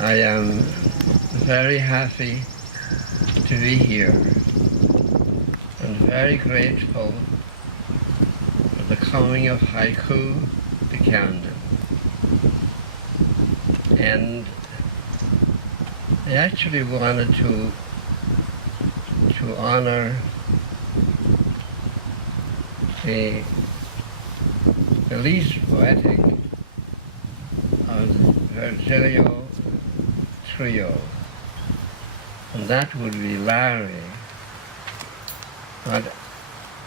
I am very happy to be here and very grateful for the coming of Haiku to Camden. And I actually wanted to honor the least poetic of the Virgilio trio, and that would be Larry. But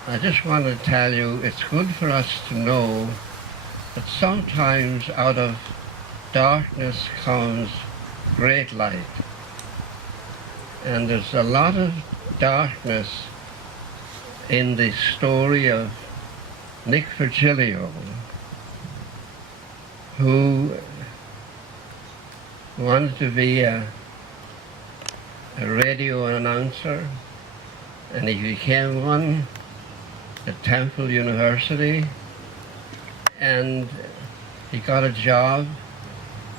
I just want to tell you, it's good for us to know that sometimes out of darkness comes great light. And there's a lot of darkness in the story of Nick Virgilio, who wanted to be a radio announcer, and he became one at Temple University, and he got a job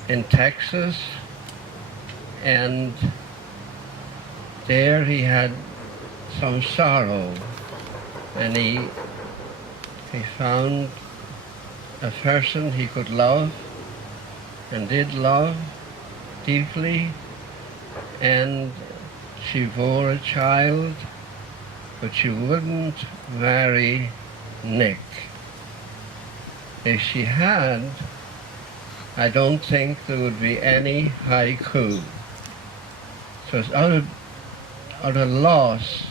in Texas, and there he had some sorrow, and he found a person he could love and did love deeply, and she bore a child, but she wouldn't marry Nick. If she had, I don't think there would be any Haiku. So it's out of loss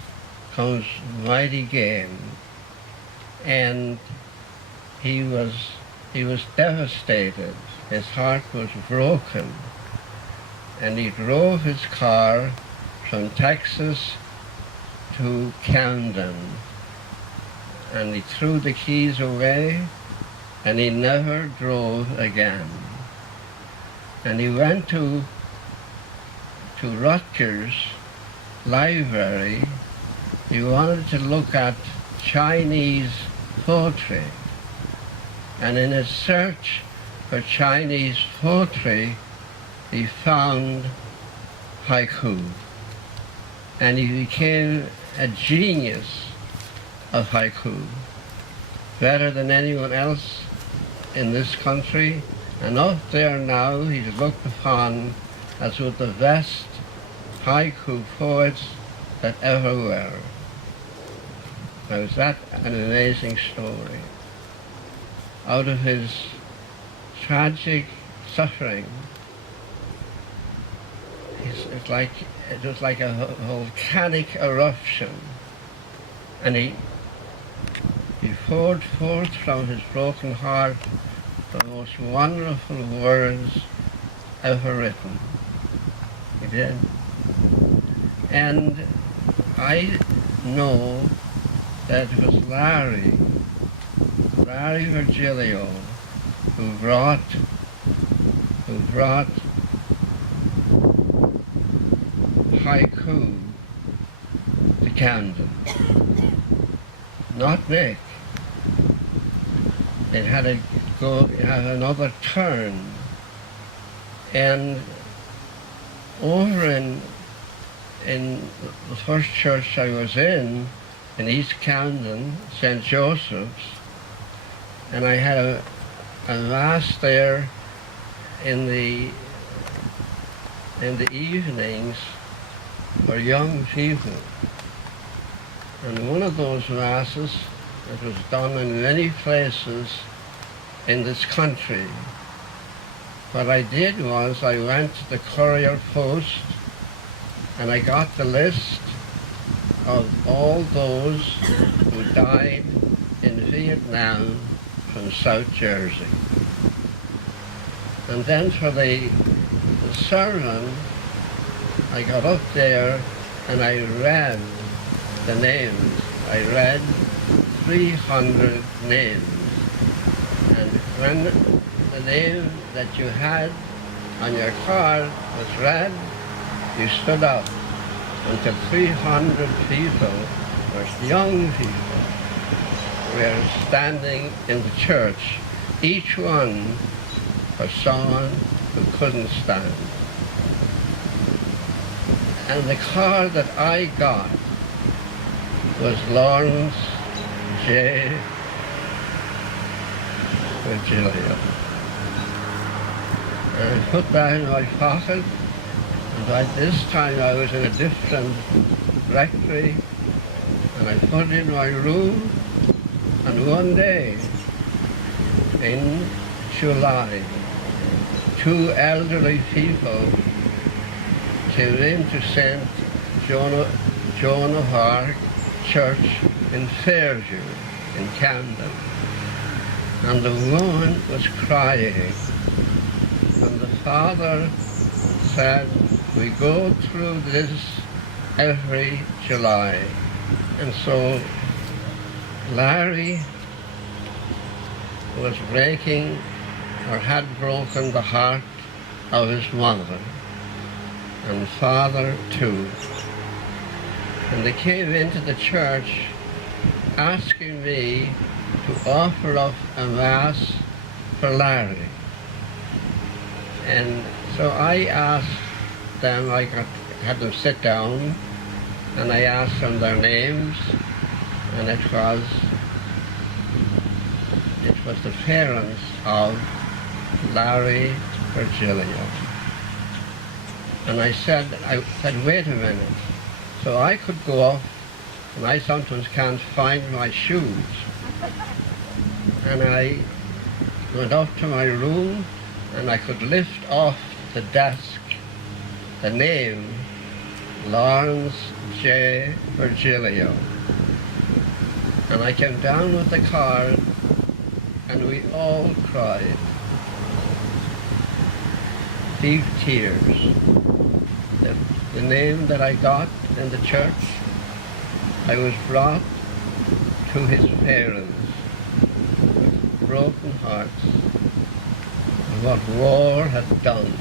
comes mighty gain. And he was devastated. His heart was broken. And he drove his car from Texas to Camden. And he threw the keys away, and he never drove again. And he went to Rutgers Library. He wanted to look at Chinese poetry. And in his search for Chinese poetry, he found Haiku. And he became a genius of Haiku, better than anyone else in this country. And up there now, he's looked upon as one of the best Haiku poets that ever were. Now, is that an amazing story? Out of his tragic suffering, it was like a volcanic eruption, and he poured forth from his broken heart the most wonderful words ever written. He did. And I know that it was Larry Virgilio, who brought Haiku to Camden, not Nick. It had to have another turn. And over in the first church I was in East Camden, St. Joseph's, and I had a mass there in the evenings for young people. And one of those masses, it was done in many places in this country. What I did was I went to the Courier Post and I got the list of all those who died in Vietnam from South Jersey. And then for the sermon, I got up there and I read the names. I read 300 names. And when the name that you had on your card was read, you stood up until 300 people, or young people, were standing in the church, each one for someone who couldn't stand. And the card that I got was Lawrence J. Virgilio. And I put that in my pocket, and by this time I was in a different rectory, and I put it in my room, and one day in July, two elderly people came into St. Joan of Arc Church in Fairview, in Camden. And the woman was crying. And the father said, we go through this every July. And so Larry was breaking, or had broken, the heart of his mother, and father too. And they came into the church asking me to offer up a mass for Larry. And so I asked them, had them sit down, and I asked them their names, and it was the parents of Larry Virgilio. And I said, wait a minute. So I could go off, and I sometimes can't find my shoes. And I went up to my room, and I could lift off the desk the name Lawrence J. Virgilio. And I came down with the card, and we all cried. Deep tears. The name that I got in the church, I was brought to his parents with broken hearts of what war had done.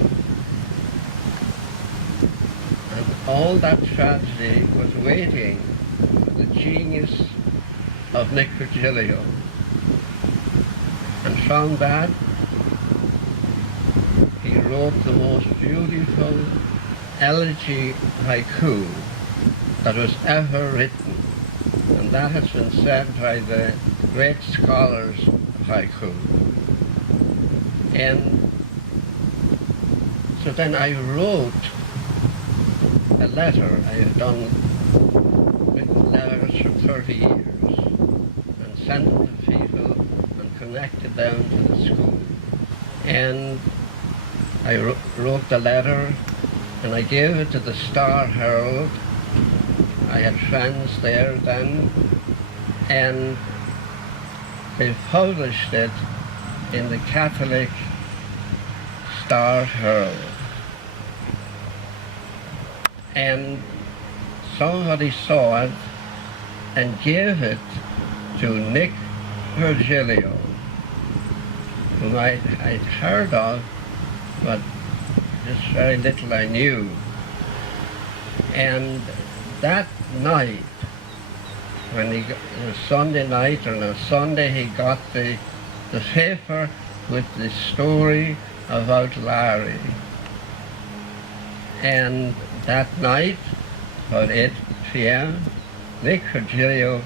And all that tragedy was waiting for the genius of Nick Virgilio. And from that, he wrote the most beautiful elegy haiku that was ever written. And that has been said by the great scholars of haiku. And so then I wrote a letter. I had written letters for 30 years and sent them to people and connected them to the school. And I wrote the letter, and I gave it to the Star Herald. I had friends there then, and they published it in the Catholic Star Herald. And somebody saw it and gave it to Nick Virgilio, whom I'd heard of, but just very little I knew. And that night, when it was Sunday night, and on Sunday he got the paper with the story about Larry. And that night, about 8 p.m., Nick Virgilio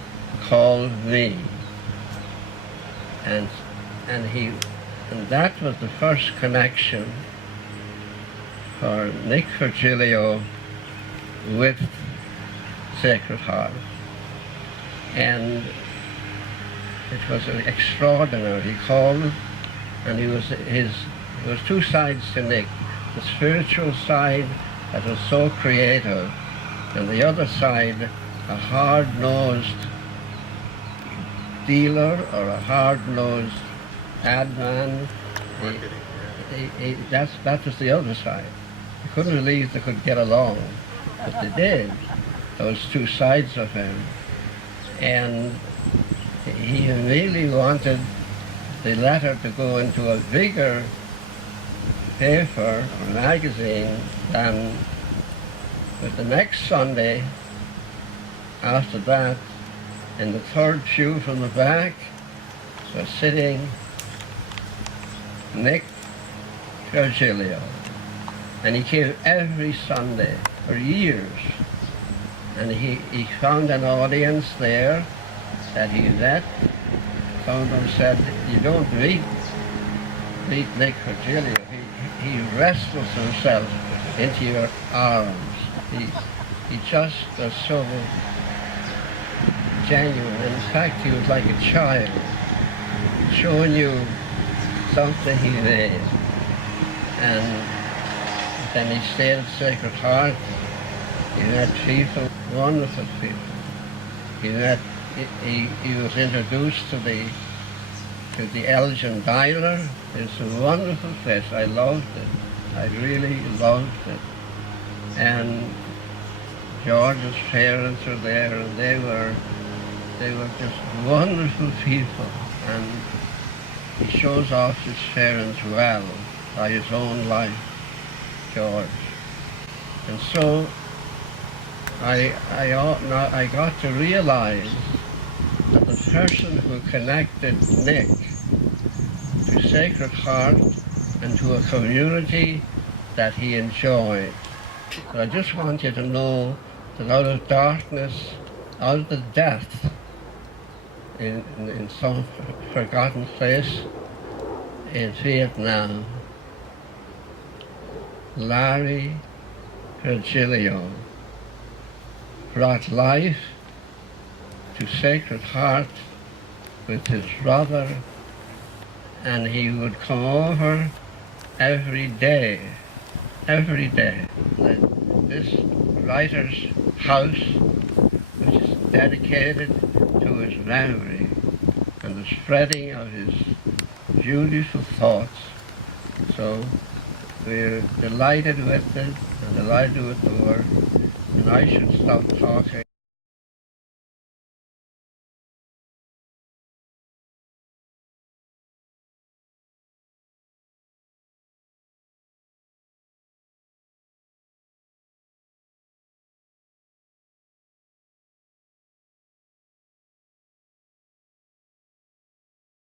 called me. And that was the first connection for Nick Virgilio with Sacred Heart. And it was extraordinary. He called, and there was two sides to Nick. The spiritual side that was so creative, and the other side, a hard-nosed dealer or a hard-nosed ad man. That was the other side. You couldn't believe they could get along, but they did. Those two sides of him. And he really wanted the letter to go into a bigger paper or magazine than. But the next Sunday after that, in the third pew from the back, was sitting Nick Virgilio. And he came every Sunday for years. And he found an audience there that he met. Found them said, you don't meet Nick Virgilio. He wrestles himself into your arms. He just was so genuine. In fact, he was like a child, showing you something he made. And then he stayed at Sacred Heart. He met people, wonderful people. He was introduced to the Elgin Diner. It's a wonderful place. I loved it. I really loved it. And George's parents were there, and they were just wonderful people. And he shows off his parents well by his own life, George. And so I got to realize that the person who connected Nick to Sacred Heart and to a community that he enjoyed. So I just want you to know that out of darkness, out of the death in some forgotten place in Vietnam, Larry Virgilio brought life to Sacred Heart with his brother, and he would come over every day. This writer's house, which is dedicated to his memory and the spreading of his beautiful thoughts. So we're delighted with it and delighted with the work, and I should stop talking.